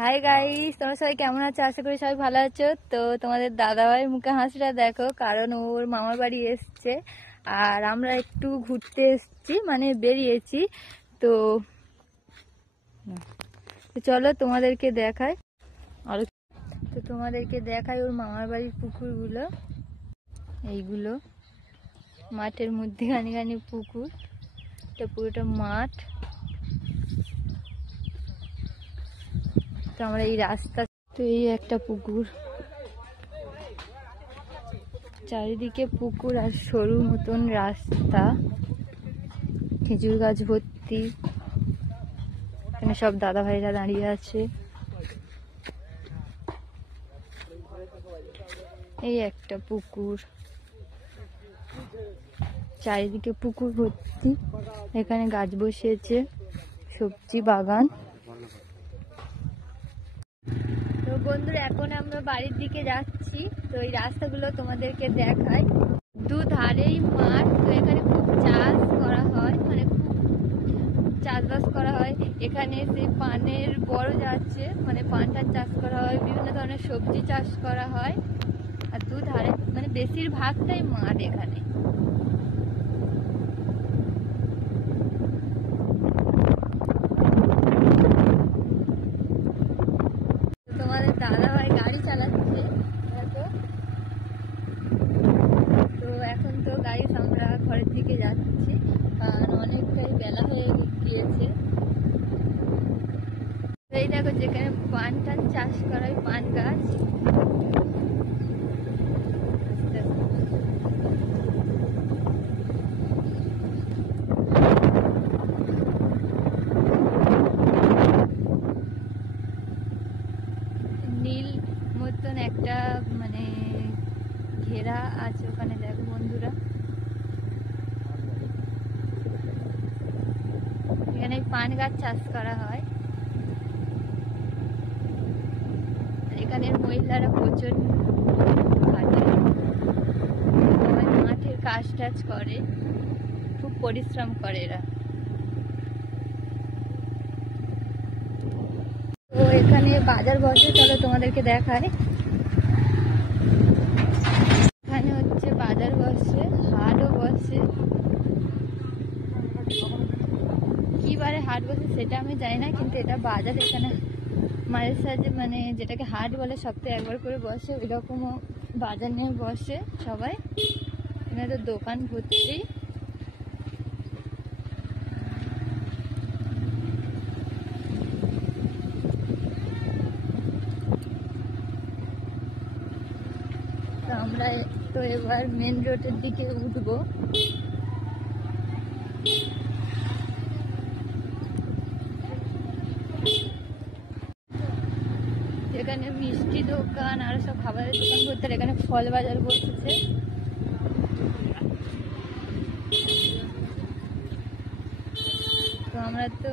Hi guys, তোমরা সবাই কেমন আছো? আশা করি সবাই ভালো আছো। তো তোমাদের দাদাভাইয়ের মুখে হাসিটা দেখো, কারণ ওর মামার বাড়ি এসছে আর আমরা একটু ঘুরতে এসছি, মানে বেরিয়েছি। তো চলো তোমাদেরকে দেখাই আর তো তোমাদেরকে দেখাই ওর মামার বাড়ির পুকুরগুলো। এইগুলো মাঠের মধ্যে খানি পুকুর, এটা পুরোটা মাঠ। তো আমরা এই রাস্তা, তো এই একটা পুকুর, চারিদিকে পুকুর আর সরু মতন রাস্তা, খেজুর গাছ ভর্তি। এখানে সব দাদা ভাইরা দাঁড়িয়ে আছে। এই একটা পুকুর, চারিদিকে পুকুর ভর্তি। এখানে গাছ বসিয়েছে, সবজি বাগান। তো বন্ধুরা, এখন আমরা বাড়ির দিকে যাচ্ছি। তো এই রাস্তাগুলো তোমাদেরকে দেখাই। দুধারেই মাঠ, তো এখানে খুব চাষ করা হয়, মানে খুব চাষবাস করা হয়। এখানে সেই পানের বড় যাচ্ছে, মানে পান টান চাষ করা হয়, বিভিন্ন ধরনের সবজি চাষ করা হয়। আর দুধারে মানে বেশিরভাগটাই মাঠ এখানে। তোমাদের দাদা ভাই গাড়ি চালাচ্ছে, তো এখন তো গাড়ি আমরা ঘরের দিকে যাচ্ছি, কারণ অনেকটাই বেলা হয়ে গিয়েছে। এই দেখো, যেখানে পান টান চাষ করা হয়, পান গাছ। নীল মতন একটা মানে ঘেরা আছে ওখানে, দেখো বন্ধুরা। এখানে পান গাছ চাষ করা হয়। এখানের মহিলারা প্রচুর মাঠের কাজ টাজ করে, খুব পরিশ্রম করে এরা। তো এখানে বাজার বসে, চলো তোমাদেরকে দেখায়। এখানে হচ্ছে বাজার বসে, হাটও বসে। কি বারে হাট বসে সেটা আমি জানি না, কিন্তু এটা বাজার। এখানে মাঝে সাঝে মানে যেটাকে হাট বলে, সপ্তাহে একবার করে বসে, ওই রকমও বাজার নিয়ে বসে সবাই। এখানে তো দোকান ভর্তি। তো আমরা তো এবার মেন রোডের দিকে উঠবো। এখানে মিষ্টি দোকান আর সব খাবারের দোকান করতে, এখানে ফল বাজার বসেছে। তো আমরা তো